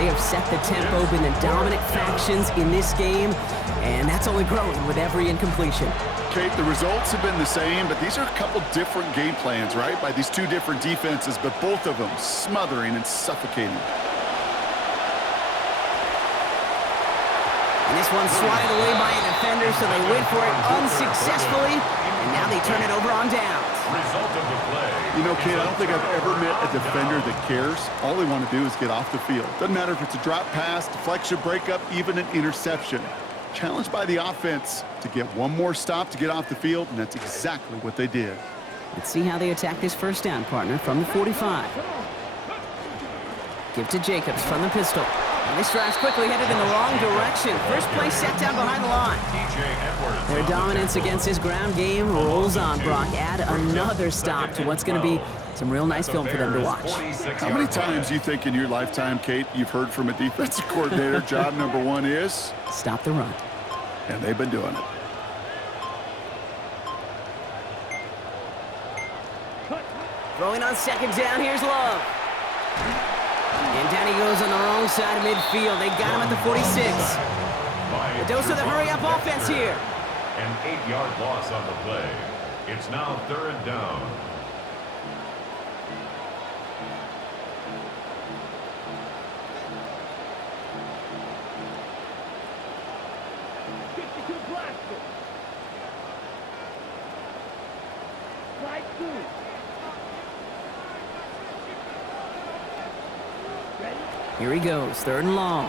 They have set the tempo, been the dominant factions in this game, and that's only growing with every incompletion. Kate, the results have been the same, but these are a couple different game plans, right? By these two different defenses, but both of them smothering and suffocating. And this one's swatted away by a defender, so they went for it unsuccessfully, and now they turn it over on downs. Result of the play. You know, Kate, I don't think I've ever met a defender that cares. All they want to do is get off the field. Doesn't matter if it's a drop pass, deflection, breakup, even an interception. Challenged by the offense to get one more stop to get off the field, and that's exactly what they did. Let's see how they attack this first down, partner, from the 45. Give to Jacobs from the pistol. And this drive's quickly headed in the wrong direction. First play set down behind the line. Their dominance against this ground game rolls on, Brock. Add another stop to what's going to be some real nice film for them to watch. How many times do you think in your lifetime, Kate, you've heard from a defensive coordinator, job number one is? Stop the run. And they've been doing it. Throwing on second down, here's Love. And down he goes on the wrong side of midfield. They got him at the 46. The dose of the hurry-up offense here. An 8-yard loss on the play. It's now 3rd down. Here he goes, 3rd and long.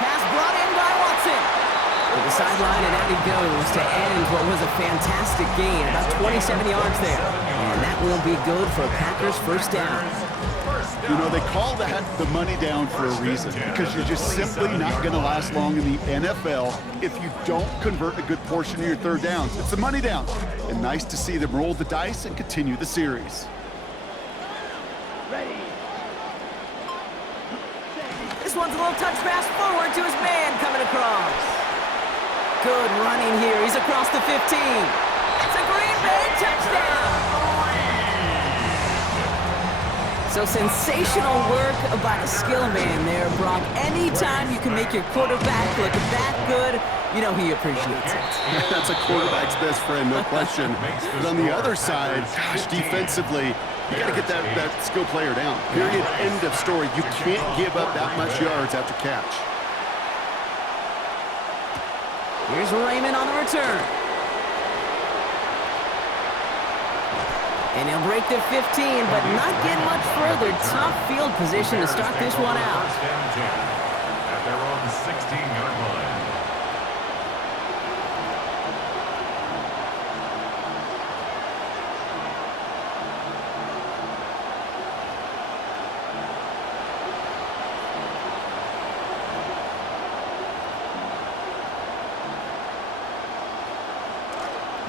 Pass brought in by Watson. To the sideline, and out he goes to end what was a fantastic gain. About 27 yards there. And that will be good for a Packers first down. You know, they call that the money down for a reason, because you're just simply not going to last long in the NFL if you don't convert a good portion of your 3rd downs. It's the money down. And nice to see them roll the dice and continue the series. This one's a little touch pass forward to his man coming across. Good running here. He's across the 15. It's a Green Bay touchdown. So sensational work by the skill man there, Brock. Anytime you can make your quarterback look that good, you know he appreciates it. That's a quarterback's best friend, no question. But on the other side, gosh, defensively, you got to get that skill player down. Period. End of story. You can't give up that much yards after catch. Here's Raymond on the return. And he'll break the 15, but not get much further. Tough field position to start this one out. At their own 16-yard line.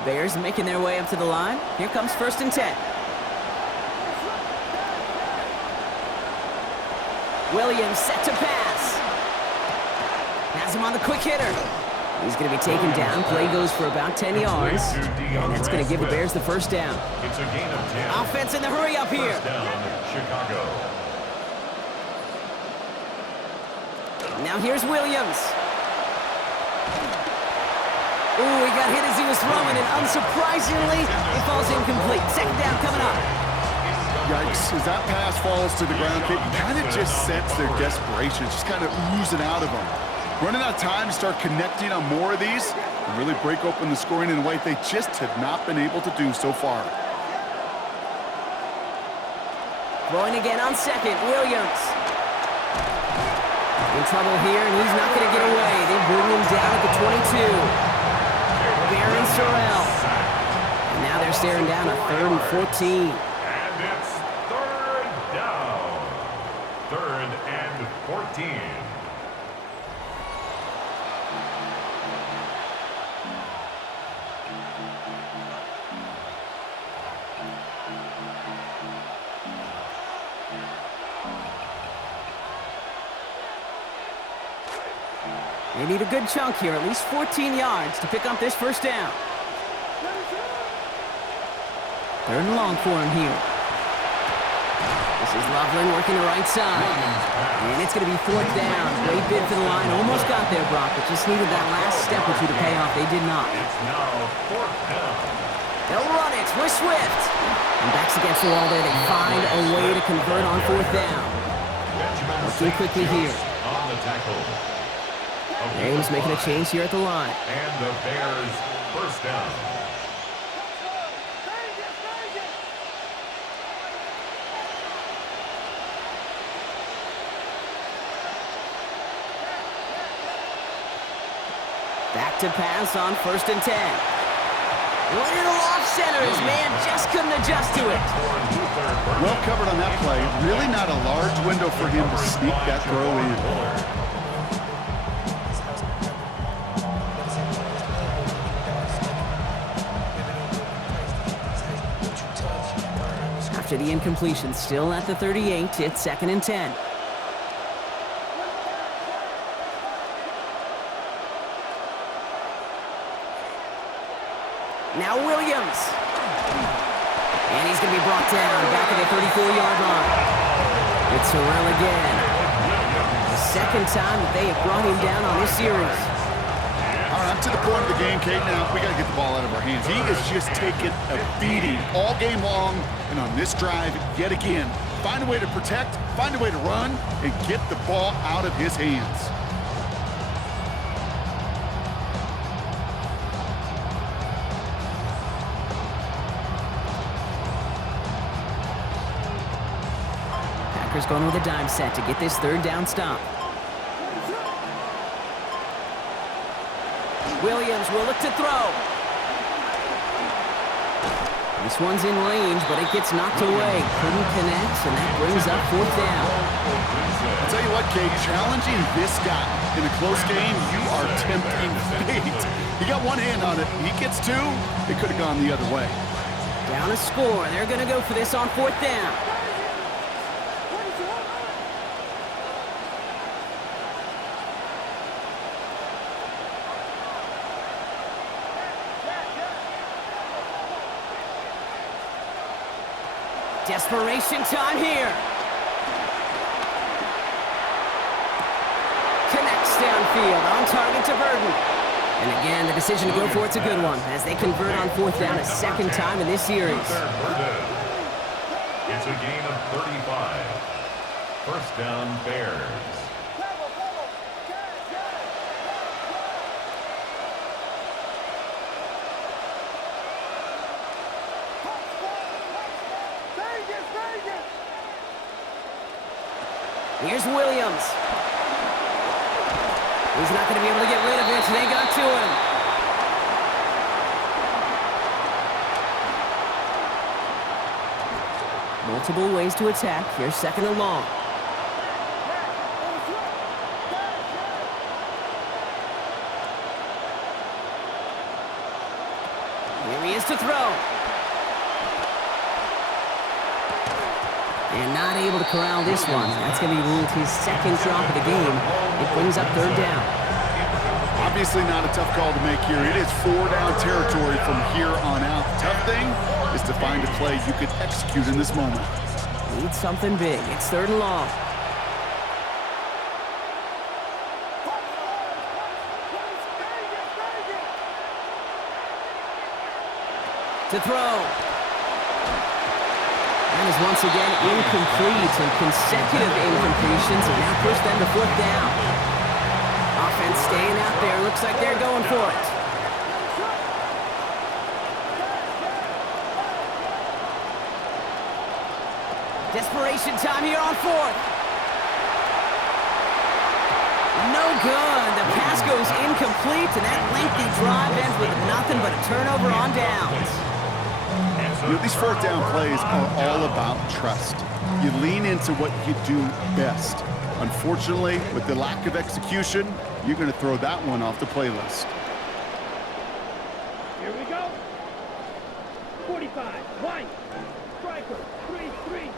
Bears making their way up to the line. Here comes 1st and 10. Williams set to pass. Has him on the quick hitter. He's going to be taken down. Play goes for about 10 yards. And that's going to give the Bears the first down. It's a gain of 10. Offense in the hurry up here. First down, Chicago. Now here's Williams. Ooh, he got hit as he was throwing, and unsurprisingly, it falls incomplete. 2nd down coming up. Yikes, as that pass falls to the ground, Kate, you kind of just sense their desperation, just kind of oozing out of them. Running out of time to start connecting on more of these and really break open the scoring in a way they just have not been able to do so far. Throwing again on 2nd, Williams. In trouble here, and he's not going to get away. They bring him down at the 22. Baron Sorrell. And now they're staring down a 3rd and 14. And it's 3rd down. 3rd and 14. They need a good chunk here, at least 14 yards to pick up this first down. 3rd and long for him here. The This is Loveland working the right side. And it's going to be fourth down. Great bid for the line. Almost got there, Brock, but just needed that last step or two to pay off. They did not. It's now fourth down. They'll run it with Swift. And backs against the wall there. They find a way to convert on fourth down. Looking quickly here. On the tackle. James making a change here at the line. And the Bears first down. Back to pass on 1st and 10. Little off center. His man just couldn't adjust to it. Well covered on that play. Really not a large window for him to sneak that throw in. After the incompletion, still at the 38, it's 2nd and 10. Now Williams. And he's going to be brought down back at the 34-yard line. It's Terrell again. The second time that they have brought him down on this series. All right, I'm to the point of the game, Kate. Now, we got to get the ball out of our hands. He is just taking a beating all game long. And on this drive, yet again, find a way to protect, find a way to run, and get the ball out of his hands. Packers going with a dime set to get this 3rd down stop. Williams will look to throw. This one's in range, but it gets knocked away. Couldn't connect, and that brings up 4th down. I'll tell you what, Kate, challenging this guy in a close game, you are tempting fate. He got one hand on it. He gets two. It could have gone the other way. Down a score. They're going to go for this on 4th down. Desperation time here. Connects downfield, on target to Burton. And again, the decision to go for it's a good one as they convert on 4th down a 2nd time in this series. It's a gain of 35. First down, Bears. Here's Williams. He's not going to be able to get rid of it. They got to him. Multiple ways to attack. Here's 2nd and long. Here he is to throw. And not able to corral this one. That's going to be ruled his 2nd drop of the game. It brings up 3rd down. Obviously not a tough call to make here. It is 4-down territory from here on out. The tough thing is to find a play you could execute in this moment. Need something big. It's 3rd and long. To throw. That is once again incomplete, and consecutive incompletions have now pushed them to 4th down. Offense staying out there. Looks like they're going for it. Desperation time here on 4th. No good. The pass goes incomplete, and that lengthy drive ends with nothing but a turnover on downs. You know, these 4th down plays are all about trust. You lean into what you do best. Unfortunately, with the lack of execution, you're going to throw that one off the playlist. Here we go. 45, White, striker, 3-3.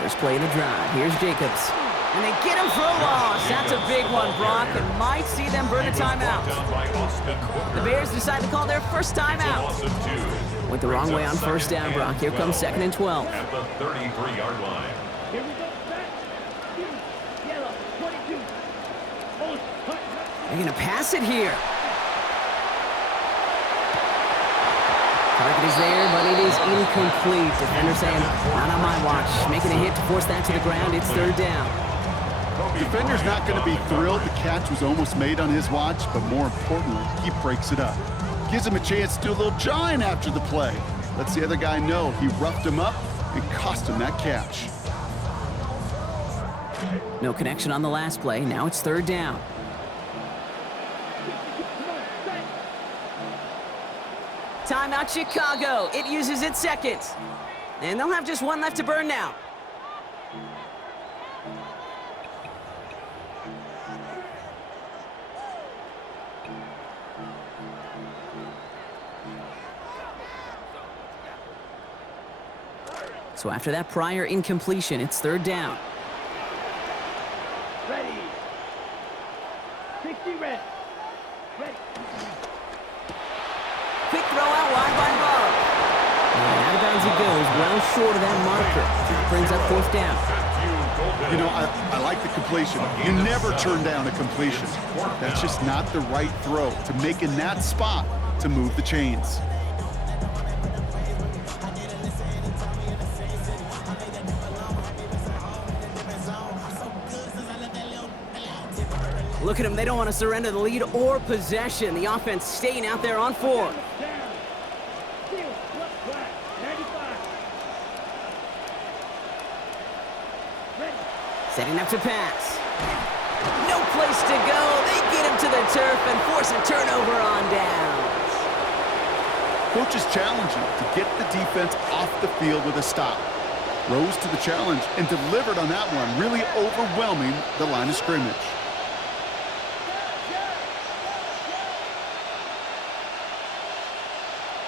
First play of the drive. Here's Jacobs. And they get him for a loss. That's a big one, Brock, and might see them burn a timeout. The Bears decide to call their first timeout. Went the wrong way on first down, Brock. Here comes 2nd and 12. At the 33-yard line. Here we go. Back. Yellow. 22. Oh, cut. They're going to pass it here. Target is there, but it is incomplete. Defender saying, not on my watch. Making a hit to force that to the ground. It's 3rd down. Defender's not going to be thrilled the catch was almost made on his watch, but more importantly, he breaks it up. Gives him a chance to do a little jawing after the play. Lets the other guy know he roughed him up and cost him that catch. No connection on the last play. Now it's 3rd down. Timeout Chicago. It uses its second. And they'll have just one left to burn now. So after that prior incompletion, it's 3rd down. Ready. 60 red. Ready. Quick throw out wide by Love. And out of bounds he goes, well short of that marker. Brings up 4th down. You know, I like the completion. You never turn down a completion. That's just not the right throw to make in that spot to move the chains. Look at them, they don't want to surrender the lead or possession. The offense staying out there on 4. Down. Steal. Left flat. 95. Ready. Setting up to pass. No place to go. They get him to the turf and force a turnover on downs. Coach is challenging to get the defense off the field with a stop. Rose to the challenge and delivered on that one, really overwhelming the line of scrimmage.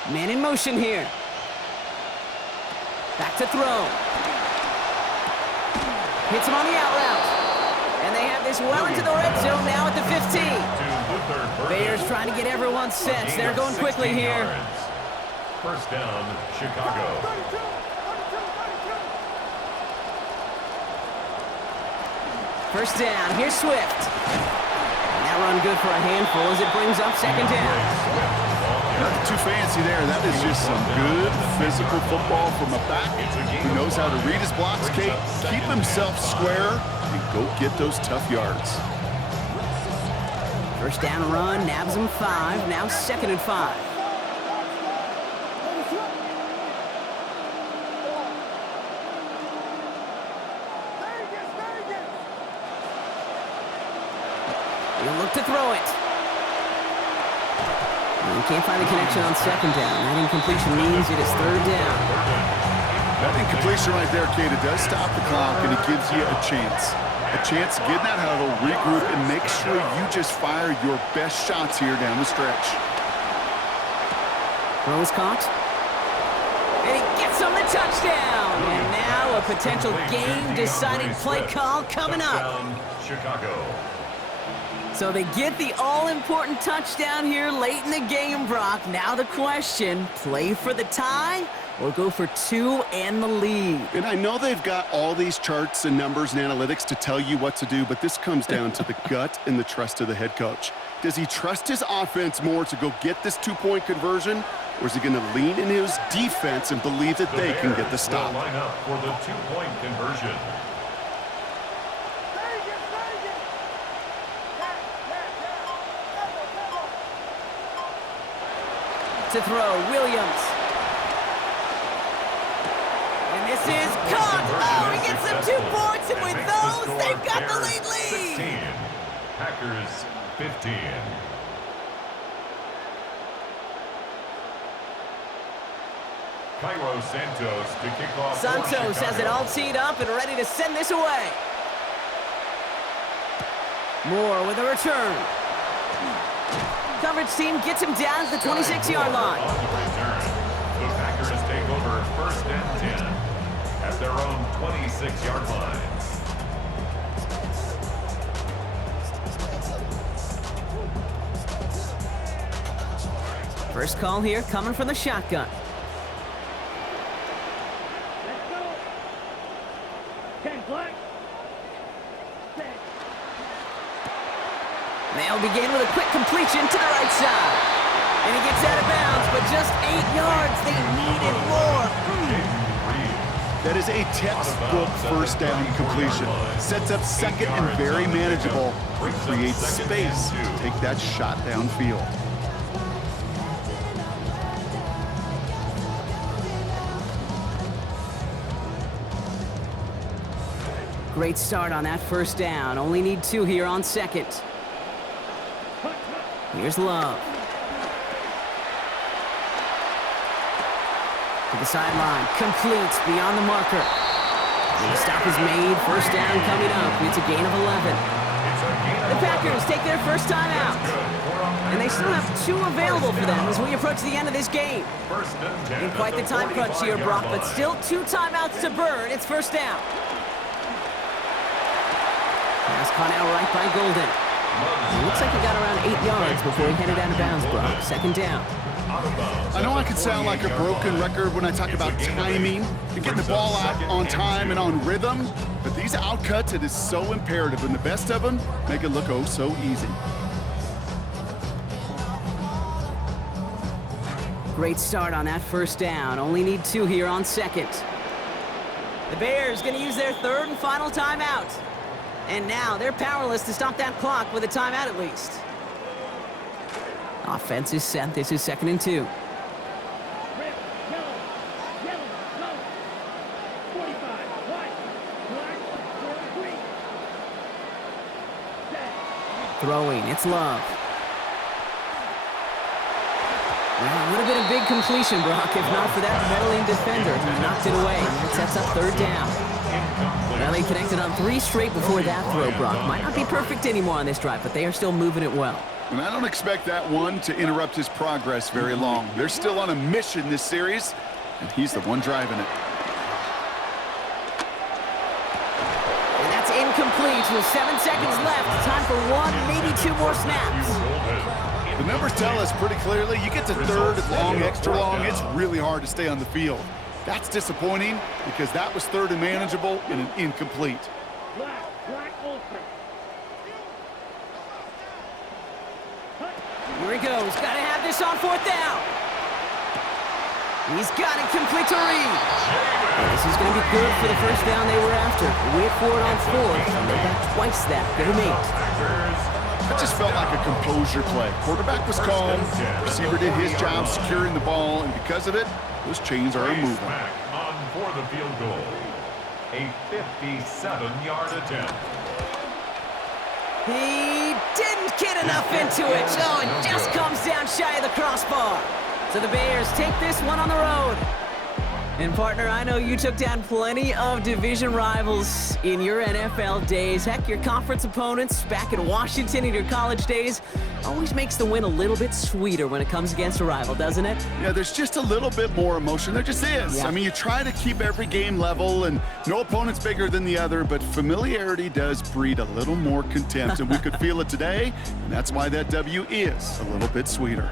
Man in motion here. Back to throw. Hits him on the out route. And they have this well into the red zone now at the 15. Bears trying to get everyone set. They're going quickly here. First down, Chicago. First down. Here's Swift. And that run good for a handful as it brings up 2nd down. Nothing too fancy there. That is just some good physical football from a back who knows how to read his blocks, Kate, keep himself square, and go get those tough yards. First down run, nabs him 5. Now 2nd and 5. He'll look to throw it. And can't find the connection on 2nd down. That incompletion means it is 3rd down. That incompletion right there, Kate, it does stop the clock, and it gives you a chance. A chance to get in that huddle, regroup, and make sure you just fire your best shots here down the stretch. Throw is caught. And he gets him the touchdown. And now a potential game-deciding play call coming up. Chicago. So they get the all-important touchdown here late in the game, Brock. Now the question, play for the tie or go for 2 and the lead? And I know they've got all these charts and numbers and analytics to tell you what to do, but this comes down to the gut and the trust of the head coach. Does he trust his offense more to go get this 2-point conversion, or is he going to lean in his defense and believe that they can get the stop? Line up for the 2-point conversion. To throw, Williams. And this is caught. Oh, he gets them 2 points, and with those, they've got the lead. 16. Packers 15. Cairo Santos to kick off. Santos has it all teed up and ready to send this away. Moore with a return. Coverage team gets him down at the 26-yard line. On the return, the Packers take over 1st and 10 at their own 26-yard line. First call here coming from the shotgun. 10 flag. Set. They'll begin with a quick completion to the right side. And he gets out of bounds, but just 8 yards. They needed more. That is a textbook first down completion. Sets up second and very manageable. Creates space to take that shot downfield. Great start on that first down. Only need 2 here on second. Here's Love. To the sideline. Complete beyond the marker. And the stop is made. First down coming up. It's a gain of 11. The Packers take their first time out. And they still have 2 available for them as we approach the end of this game. In quite the time crunch here, Brock, but still 2 timeouts to burn. It's first down. Pass caught out right by Golden. It looks like he got around 8 yards before he headed out of bounds, Brock. Second down. I know I can sound like a broken record when I talk about timing and getting the ball out on time and on rhythm, but these outcuts, it is so imperative, and the best of them make it look oh so easy. Great start on that first down. Only need 2 here on second. The Bears going to use their 3rd and final timeout. And now they're powerless to stop that clock with a timeout at least. Offense is set. This is 2nd and 2. Red, yellow, go. 45, white, black, green. Set. Throwing. It's Love. Well, it would have been a big completion, Brock, if not for that meddling defender who knocked it away. It sets up 3rd down. Well, they connected on 3 straight before that throw, Brock. Might not be perfect anymore on this drive, but they are still moving it well. And I don't expect that one to interrupt his progress very long. They're still on a mission this series, and he's the one driving it. And that's incomplete with 7 seconds left. Time for 1, maybe 2 more snaps. The numbers tell us pretty clearly, you get to 3rd, long, extra long, it's really hard to stay on the field. That's disappointing because that was 3rd and manageable and an incomplete. Black, ultra. Here he goes. Got to have this on 4th down. He's got it complete to Reed. And this is going to be good for the first down they were after. Wait for it on 4th, and they got twice that. Give him 8. That just felt like a composure play. Quarterback was calm, receiver did his job securing the ball, and because of it, those chains are moving. On for the field goal. A 57-yard attempt. He didn't get enough into it. Oh, it just comes down shy of the crossbar. So the Bears take this one on the road. And partner, I know you took down plenty of division rivals in your NFL days. Heck, your conference opponents back in Washington in your college days always makes the win a little bit sweeter when it comes against a rival, doesn't it? Yeah, there's just a little bit more emotion. There just is. Yeah. I mean, you try to keep every game level, and no opponent's bigger than the other, but familiarity does breed a little more contempt, and we could feel it today, and that's why that W is a little bit sweeter.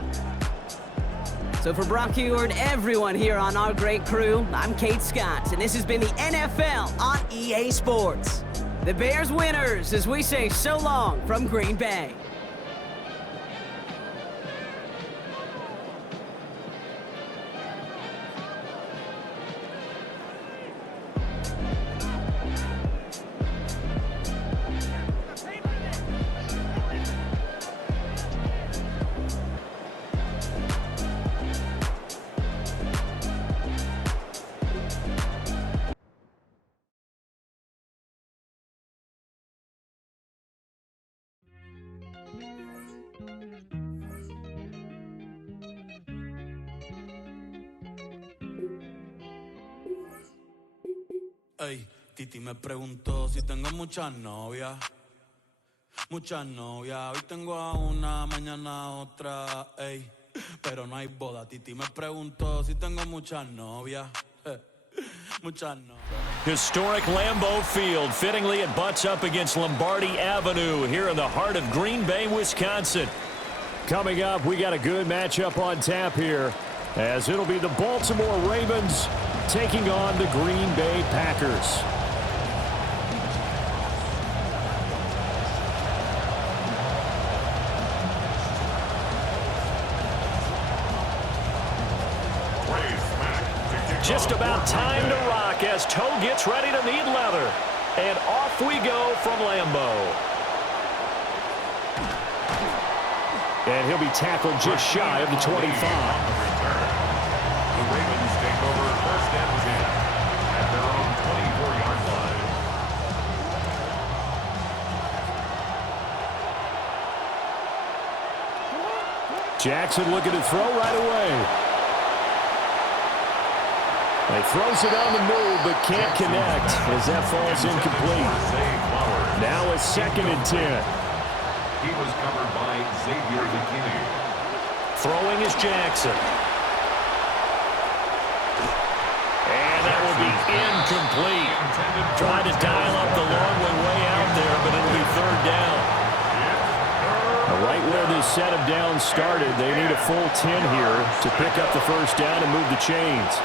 So for Brock Huard, everyone here on our great crew, I'm Kate Scott, and this has been the NFL on EA Sports. The Bears winners as we say so long from Green Bay. Ey, Titi me preguntó si tengo muchas novias. Muchas novias. Hoy tengo a una, mañana a otra. Ey, pero no hay boda. Titi me preguntó si tengo muchas novias. Muchas novias. Historic Lambeau Field. Fittingly, it butts up against Lombardi Avenue here in the heart of Green Bay, Wisconsin. Coming up, we got a good matchup on tap here, as it'll be the Baltimore Ravens taking on the Green Bay Packers. time to rock as Toe gets ready to meet leather. And off we go from Lambeau. And he'll be tackled just shy of the 25. The Ravens take over first and 10 at their own 24-yard line. Jackson looking to throw right away. He throws it on the move, but can't connect as that falls incomplete. Now it's 2nd and 10. He was covered by Xavier McKinney. Throwing is Jackson. And that will be incomplete. Tried to dial up the long one way out there, but it'll be 3rd down. Right where this set of downs started, they need a full 10 here to pick up the 1st down and move the chains.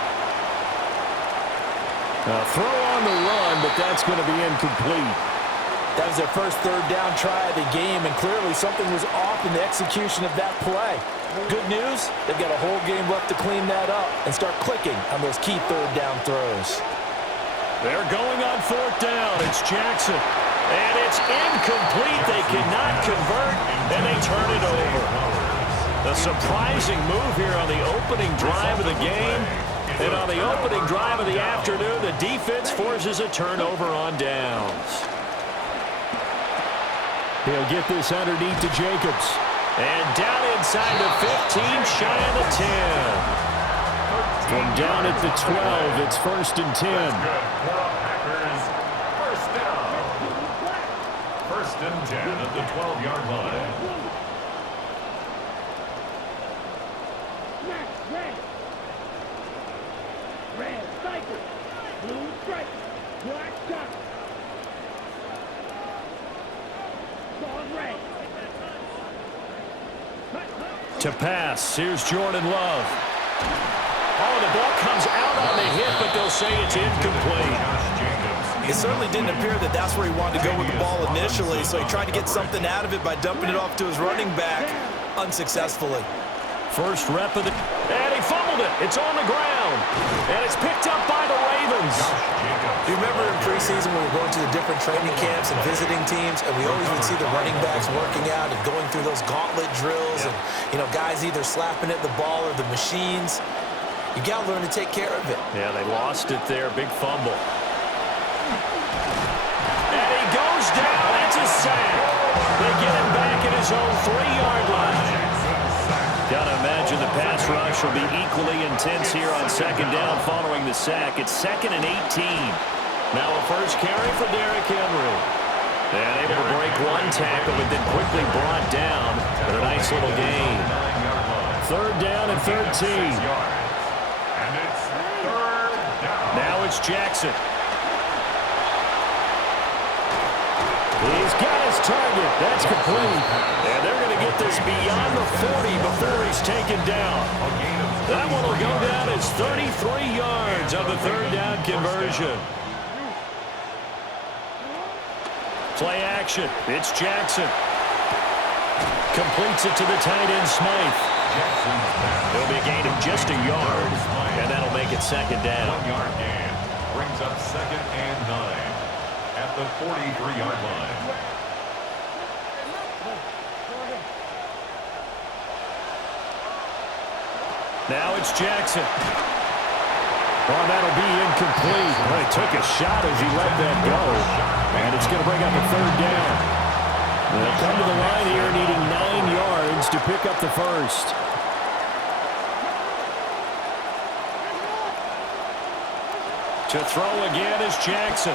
Throw on the run, but that's going to be incomplete. That was their first 3rd down try of the game, and clearly something was off in the execution of that play. Good news, they've got a whole game left to clean that up and start clicking on those key 3rd down throws. They're going on 4th down. It's Jackson. And it's incomplete. They cannot convert, and they turn it over. A surprising move here on the opening drive of the game. And on the opening drive of the afternoon, the defense forces a turnover on downs. He'll get this underneath to Jacobs. And down inside the 15, shy of the 10. From down at the 12, it's 1st and 10. First and 10 at the 12-yard line. Red, cycle. Blue stripe. Black dot. Ball red. To pass, here's Jordan Love. Oh, the ball comes out on the hit, but they'll say it's incomplete. It certainly didn't appear that that's where he wanted to go with the ball initially, so he tried to get something out of it by dumping it off to his running back unsuccessfully. First rep of the... And he fumbled it. It's on the ground. And it's picked up by the Ravens. Do you remember in preseason when we were going to the different training camps and visiting teams, and we always would see the running backs working out and going through those gauntlet drills and, you know, guys either slapping at the ball or the machines. You got to learn to take care of it. Yeah, they lost it there. Big fumble. And he goes down. It's a sack. They get him back at his own 3-yard line. Got to imagine the pass rush will be equally intense here on 2nd down following the sack. It's 2nd and 18. Now a first carry for Derrick Henry. And able to break one tackle, but then quickly brought down. But a nice little gain. 3rd down and 13. And it's 3rd down. Now it's Jackson. He's got his target. That's complete. And they're going to get this beyond the 40 before he's taken down. That one will go down as 33 yards on the 3rd down conversion. Play action. It's Jackson. Completes it to the tight end, Smythe. It'll be a gain of just a yard, and that'll make it 2nd down. 1-yard gain brings up 2nd and 9 at the 43-yard line. Now it's Jackson. Well, that'll be incomplete. Well, he took a shot as he let that go. And it's going to bring up a 3rd down. They'll come to the line here needing 9 yards to pick up the first. To throw again is Jackson.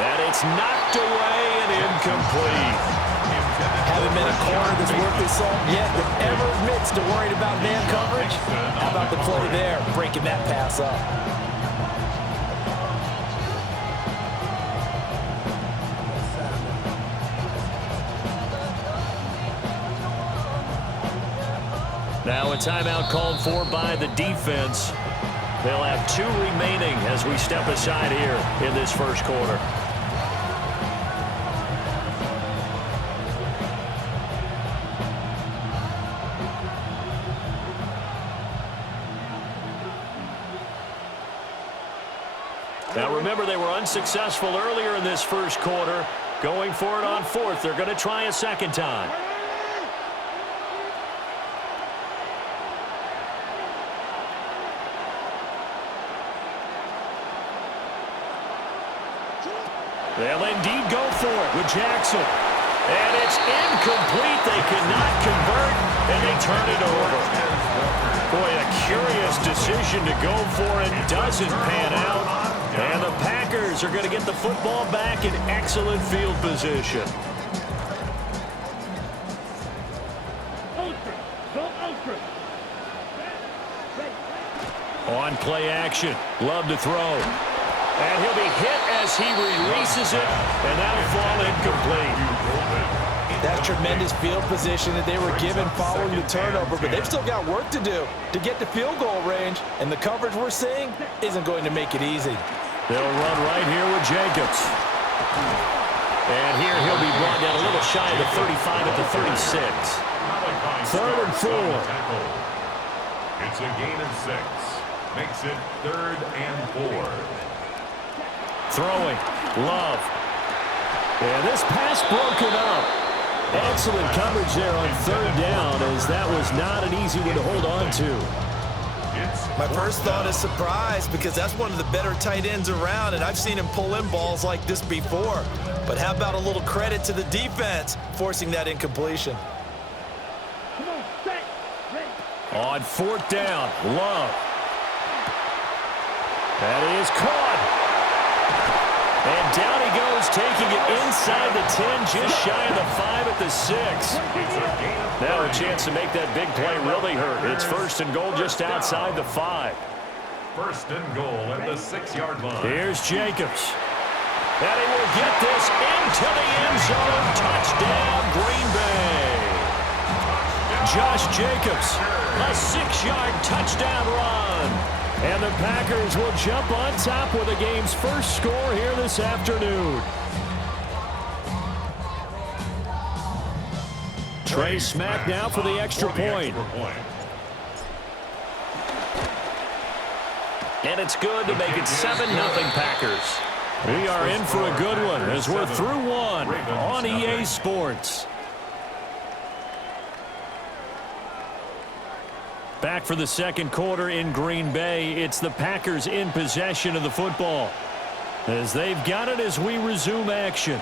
And it's knocked away and incomplete. Haven't been a corner that's worth his salt yet that ever admits to worrying about man coverage. How about the play there, breaking that pass up? Now a timeout called for by the defense. They'll have 2 remaining as we step aside here in this first quarter. Now remember, they were unsuccessful earlier in this first quarter. Going for it on fourth. They're going to try a second time. They'll indeed go for it with Jackson. And it's incomplete. They cannot convert, and they turn it over. Boy, a curious decision to go for it. Doesn't pan out. And the Packers are going to get the football back in excellent field position. Ultra. Go ultra. On play action. Love to throw. And he'll be hit as he releases it, and that'll fall incomplete. That's tremendous field position that they were given following the turnover, but they've still got work to do to get to field goal range, and the coverage we're seeing isn't going to make it easy. They'll run right here with Jacobs. And here he'll be brought down a little shy of the 35 at the 36. 3rd and 4. It's a gain of 6. Makes it 3rd and 4. Throwing. Love. And this pass broken up. Excellent coverage there on 3rd down, as that was not an easy one to hold on to. My first thought is surprise, because that's one of the better tight ends around, and I've seen him pull in balls like this before. But how about a little credit to the defense forcing that incompletion? Come on, set. Ready. On 4th down, Love. That is caught. And down he goes, taking it inside the 10, just shy of the 5 at the 6. Now a chance to make that big play really hurt. It's 1st and goal just outside the 5. 1st and goal at the 6-yard line. Here's Jacobs. And he will get this into the end zone. Touchdown, Green Bay. Josh Jacobs, a 6-yard touchdown run. And the Packers will jump on top with the game's first score here this afternoon. Trey Smack now for the extra point. And it's good to make it 7-0 Packers. We are in for a good one as we're through one on EA Sports. Back for the second quarter in Green Bay. It's the Packers in possession of the football, as they've got it as we resume action.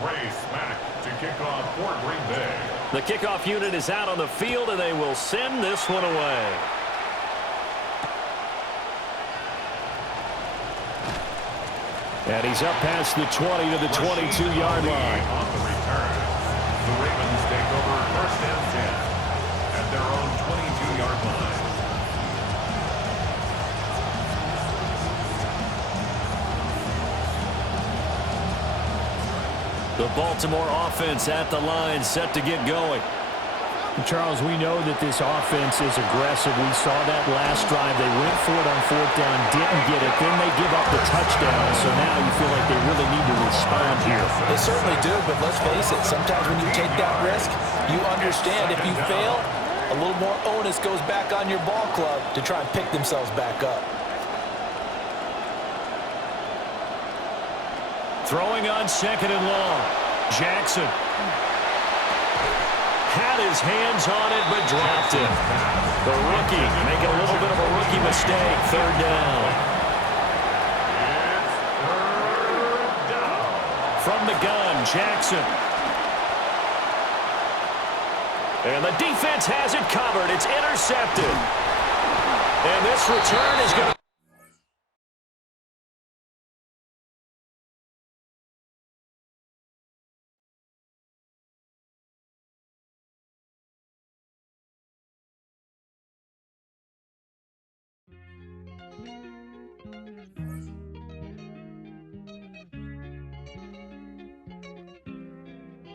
Trey Smack to kick off for Green Bay. The kickoff unit is out on the field, and they will send this one away. And he's up past the 20 to the 22-yard line. On the return, the Ravens take over 1st and 10 at their own 22-yard line. The Baltimore offense at the line, set to get going. Charles, we know that this offense is aggressive. We saw that last drive. They went for it on 4th down, didn't get it. Then they give up the touchdown. So now you feel like they really need to respond here. They certainly do, but let's face it. Sometimes when you take that risk, you understand if you fail, a little more onus goes back on your ball club to try and pick themselves back up. Throwing on 2nd and long. Jackson. Had his hands on it, but dropped it. The rookie making a little bit of a rookie mistake. 3rd down. From the gun, Jackson. And the defense has it covered. It's intercepted. And this return is going to